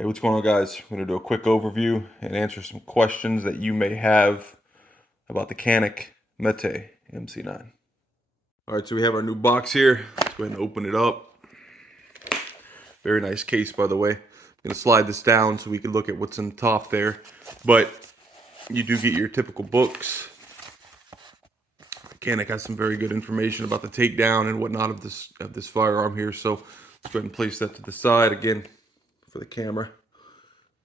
Hey, what's going on, guys? I'm going to do a quick overview and answer some questions that you may have about the Canik METE MC9. All right, so we have our new box here. Let's go ahead and open it up. Very nice case, by the way. I'm going to slide this down so we can look at what's in the top there. But you do get your typical books. Canik has some very good information about the takedown and whatnot of this firearm here. So let's go ahead and place that to the side again for the camera.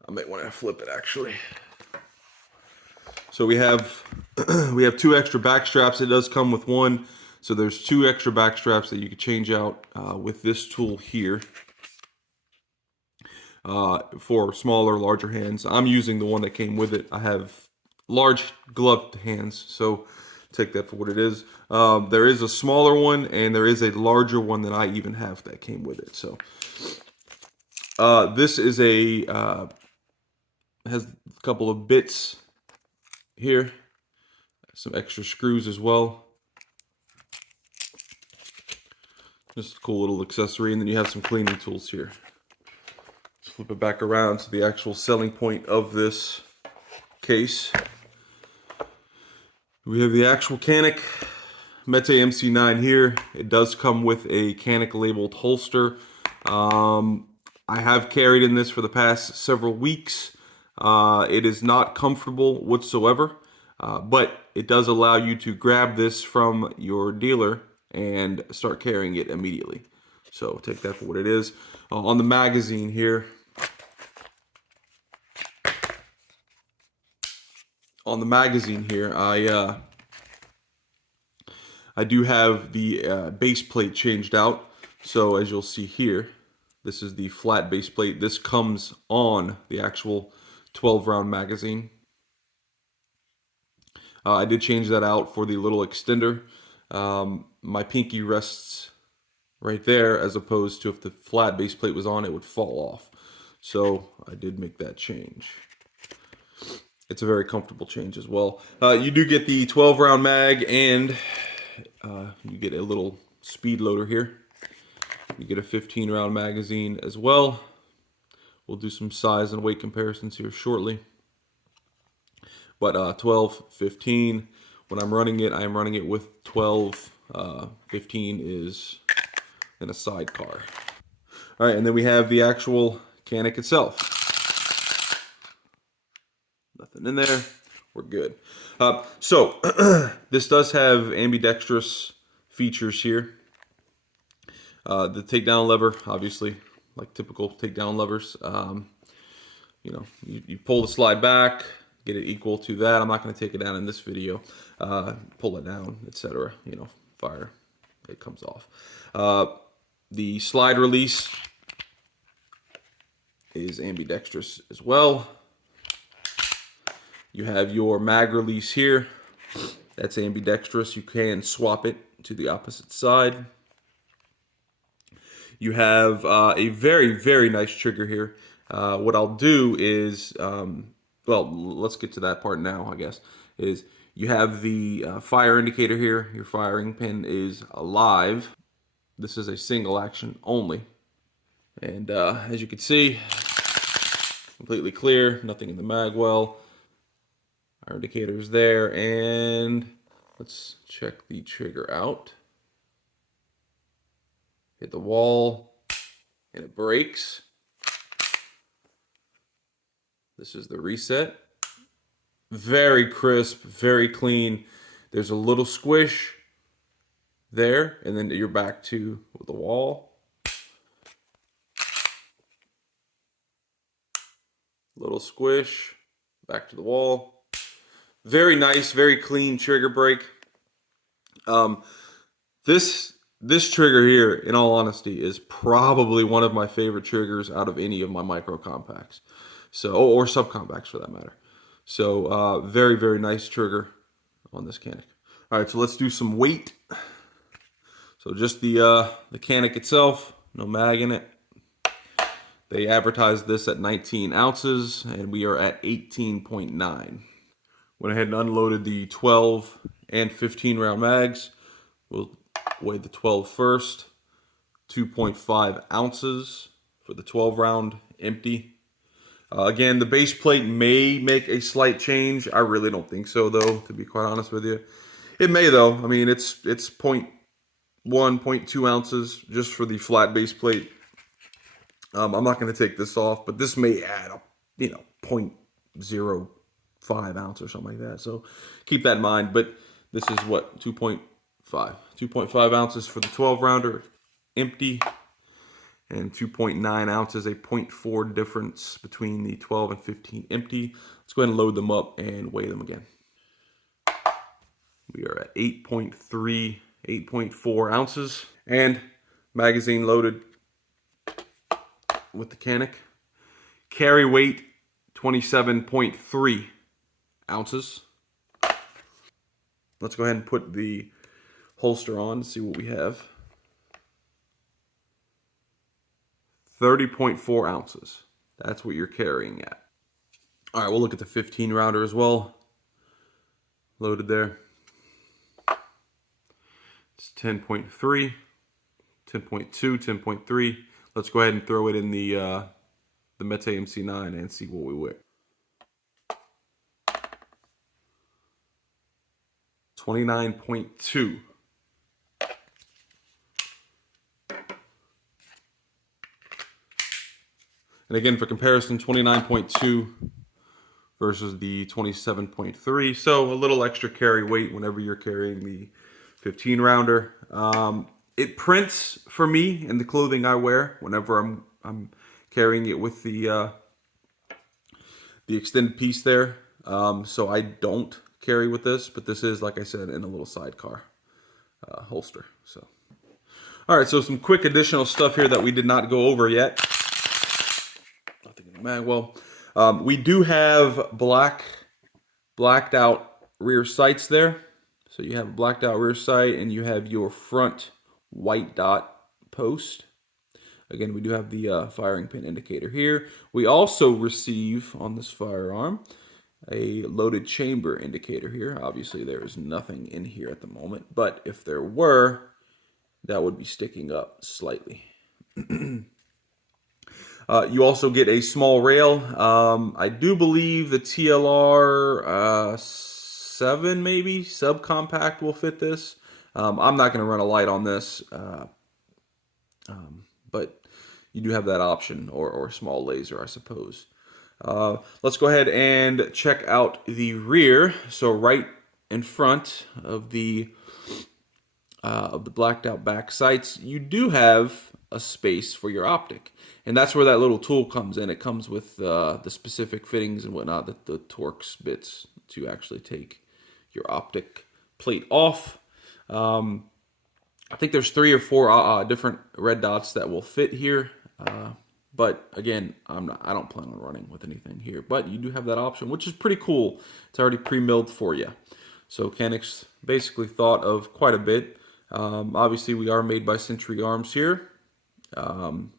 I might want to flip it actually. So we have two extra back straps. It does come with one. So there's two extra back straps that you can change out with this tool here for smaller, larger hands. I'm using the one that came with it. I have large gloved hands, so take that for what it is. There is a smaller one and there is a larger one that I even have that came with it. So this is has a couple of bits here, some extra screws as well. Just a cool little accessory, and then you have some cleaning tools here. Let's flip it back around to the actual selling point of this case. We have the actual Canik METE MC9 here. It does come with a Canik labeled holster. I have carried in this for the past several weeks. It is not comfortable whatsoever, but it does allow you to grab this from your dealer and start carrying it immediately. So take that for what it is. On the magazine here, I do have the base plate changed out. So as you'll see here, this is the flat base plate. This comes on the actual 12-round magazine. I did change that out for the little extender. My pinky rests right there, as opposed to if the flat base plate was on, it would fall off. So I did make that change. It's a very comfortable change as well. You do get the 12-round mag, and you get a little speed loader here. You get a 15-round magazine as well. We'll do some size and weight comparisons here shortly. But 12, 15, when I'm running it, I am running it with 12. 15 is in a sidecar. All right, and then we have the actual Canik itself. Nothing in there. We're good. So this does have ambidextrous features here. The takedown lever, obviously, like typical takedown levers. You pull the slide back, get it equal to that. I'm not going to take it down in this video. Pull it down, etc. Fire, it comes off. The slide release is ambidextrous as well. You have your mag release here. That's ambidextrous. You can swap it to the opposite side. You have a very, very nice trigger here. What I'll do is, well, let's get to that part now, I guess, is you have the fire indicator here. Your firing pin is alive. This is a single action only. And as you can see, completely clear, nothing in the mag well. Our indicator is there, and let's check the trigger out. Hit the wall, and it breaks. This is the reset. Very crisp, very clean. There's a little squish there, and then you're back to the wall. Little squish, back to the wall. Very nice, very clean trigger break. This trigger here, in all honesty, is probably one of my favorite triggers out of any of my micro compacts. So, or subcompacts for that matter. So, very, very nice trigger on this Canik. All right, so let's do some weight. So just the Canik itself, no mag in it. They advertised this at 19 ounces, and we are at 18.9. Went ahead and unloaded the 12 and 15 round mags. We'll weigh the 12 first. 2.5 ounces for the 12 round empty. Again, the base plate may make a slight change. I really don't think so, though, to be quite honest with you. It may, though. I mean, it's point 1, 0.2 ounces just for the flat base plate. I'm not going to take this off, but this may add a, 0.05 ounce or something like that. So keep that in mind. But this is what, 2.5 ounces for the 12 rounder empty, and 2.9 ounces, a 0.4 difference between the 12 and 15 empty. Let's go ahead and load them up and weigh them again. We are at 8.3, 8.4 ounces, and magazine loaded with the Canik. Carry weight 27.3 ounces. Let's go ahead and put the holster on to see what we have. 30.4 ounces. That's what you're carrying at. All right, we'll look at the 15 rounder as well. Loaded there. It's 10.3, 10.2, 10.3. Let's go ahead and throw it in the Mete MC9 and see what we weigh. 29.2. And again, for comparison, 29.2 versus the 27.3. So a little extra carry weight whenever you're carrying the 15 rounder. It prints for me in the clothing I wear whenever I'm carrying it with the extended piece there. So I don't carry with this, but this is, like I said, in a little sidecar holster. So, all right, so some quick additional stuff here that we did not go over yet. Nothing in the mag. Well, we do have blacked out rear sights there. So you have a blacked out rear sight, and you have your front white dot post. Again, we do have the firing pin indicator here. We also receive on this firearm a loaded chamber indicator here. Obviously, there is nothing in here at the moment, but if there were, that would be sticking up slightly. You also get a small rail. I do believe the TLR 7 maybe subcompact will fit this. I'm not going to run a light on this, but you do have that option, or a small laser, I suppose. Let's go ahead and check out the rear. So right in front of the blacked out back sights, you do have a space for your optic, and that's where that little tool comes in. It comes with the specific fittings and whatnot, the Torx bits to actually take your optic plate off. I think there's 3 or 4 different red dots that will fit here. But again, I don't plan on running with anything here. But you do have that option, which is pretty cool. It's already pre-milled for you. So Canik's basically thought of quite a bit. Obviously, we are made by Century Arms here. And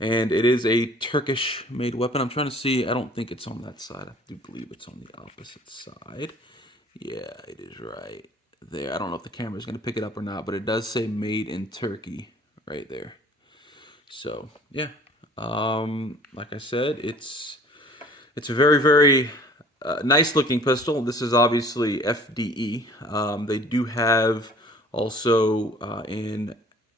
it is a Turkish-made weapon. I'm trying to see. I don't think it's on that side. I do believe it's on the opposite side. Yeah, it is right there. I don't know if the camera is going to pick it up or not, but it does say made in Turkey right there. So yeah, like I said, it's a very, very nice looking pistol. This is obviously FDE. They do have also in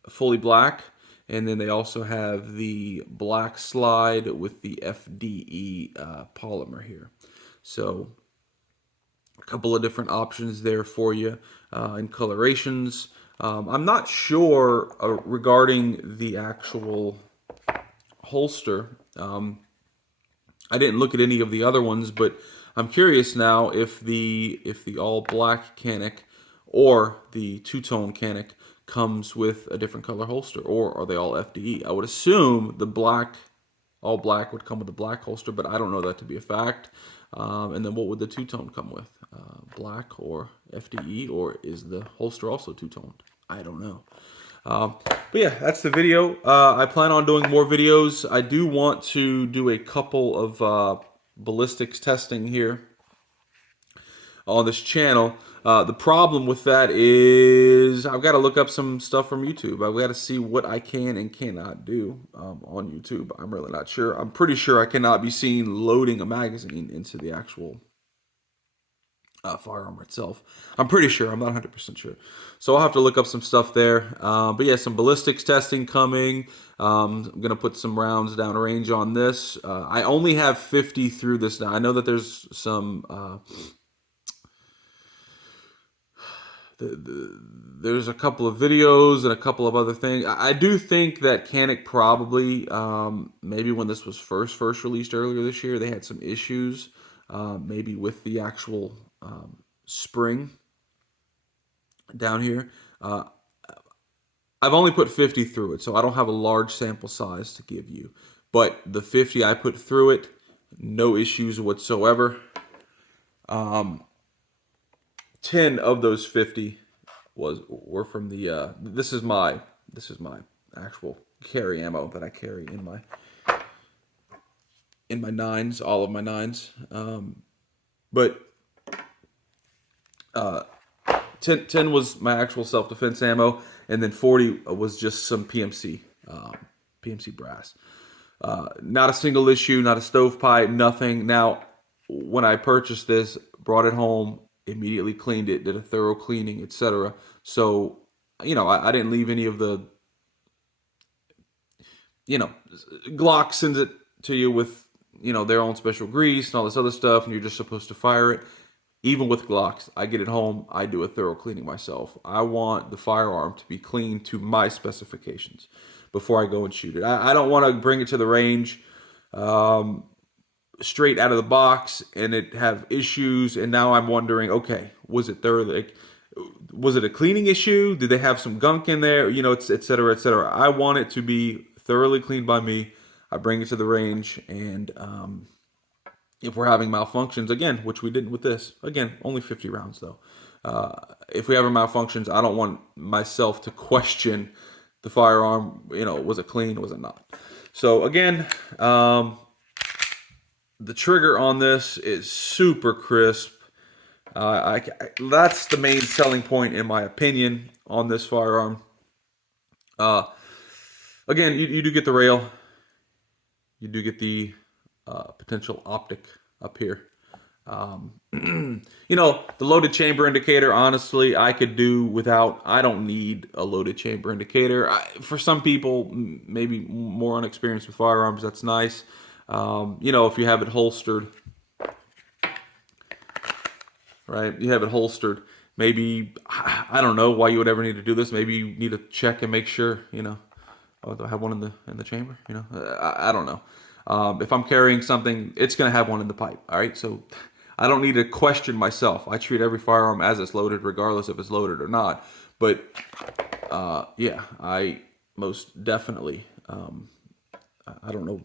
fully black, and then they also have the black slide with the FDE polymer here. So a couple of different options there for you in colorations. I'm not sure regarding the actual holster. I didn't look at any of the other ones, but I'm curious now if the all black Canik or the two-tone Canik comes with a different color holster, or are they all FDE? I would assume the all black would come with a black holster, but I don't know that to be a fact. And then what would the two-tone come with? Black or FDE, or is the holster also two-toned? I don't know. But yeah, that's the video. I plan on doing more videos. I do want to do a couple of ballistics testing here on this channel. The problem with that is I've got to look up some stuff from YouTube. I've got to see what I can and cannot do on YouTube. I'm really not sure. I'm pretty sure I cannot be seen loading a magazine into the actual firearm itself. I'm pretty sure. I'm not 100% sure. So I'll have to look up some stuff there. But yeah, some ballistics testing coming. I'm going to put some rounds down range on this. I only have 50 through this now. I know that there's some... there's a couple of videos and a couple of other things. I do think that Canik probably, maybe when this was first released earlier this year, they had some issues, maybe with the actual spring down here. I've only put 50 through it, so I don't have a large sample size to give you. But the 50 I put through it, no issues whatsoever. 10 of those 50 were from the this is my actual carry ammo that I carry in my nines, all of my nines. But 10 was my actual self-defense ammo, and then 40 was just some PMC brass. Not a single issue, not a stovepipe, nothing. Now, when I purchased this, brought it home, immediately cleaned it, did a thorough cleaning, etc. So, I didn't leave any of the, Glock sends it to you with, their own special grease and all this other stuff, and you're just supposed to fire it. Even with Glocks, I get it home, I do a thorough cleaning myself. I want the firearm to be clean to my specifications before I go and shoot it. I don't want to bring it to the range straight out of the box and it have issues, and now I'm wondering, okay, was it a cleaning issue? Did they have some gunk in there? Et cetera, et cetera. I want it to be thoroughly cleaned by me. I bring it to the range, and if we're having malfunctions, again, which we didn't with this, again, only 50 rounds though. If we have malfunctions, I don't want myself to question the firearm, was it clean, was it not? So again, the trigger on this is super crisp. That's the main selling point, in my opinion, on this firearm. Again, you do get the rail. You do get the potential optic up here. The loaded chamber indicator, honestly, I could do without. I don't need a loaded chamber indicator. For some people, maybe more unexperienced with firearms, that's nice. If you have it holstered, right? You have it holstered. Maybe, I don't know why you would ever need to do this. Maybe you need to check and make sure, oh, do I have one in the chamber? I don't know. If I'm carrying something, it's going to have one in the pipe. All right. So I don't need to question myself. I treat every firearm as it's loaded, regardless if it's loaded or not. But, yeah, I most definitely, I don't know,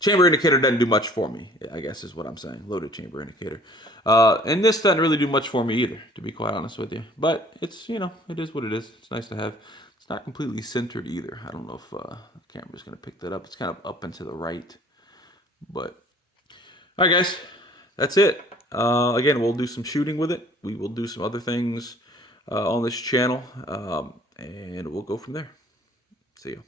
chamber indicator doesn't do much for me, I guess is what I'm saying. Loaded chamber indicator. And this doesn't really do much for me either, to be quite honest with you. But it's, it is what it is. It's nice to have. It's not completely centered either. I don't know if the camera's going to pick that up. It's kind of up and to the right. But, all right, guys. That's it. Again, we'll do some shooting with it. We will do some other things on this channel. And we'll go from there. See you.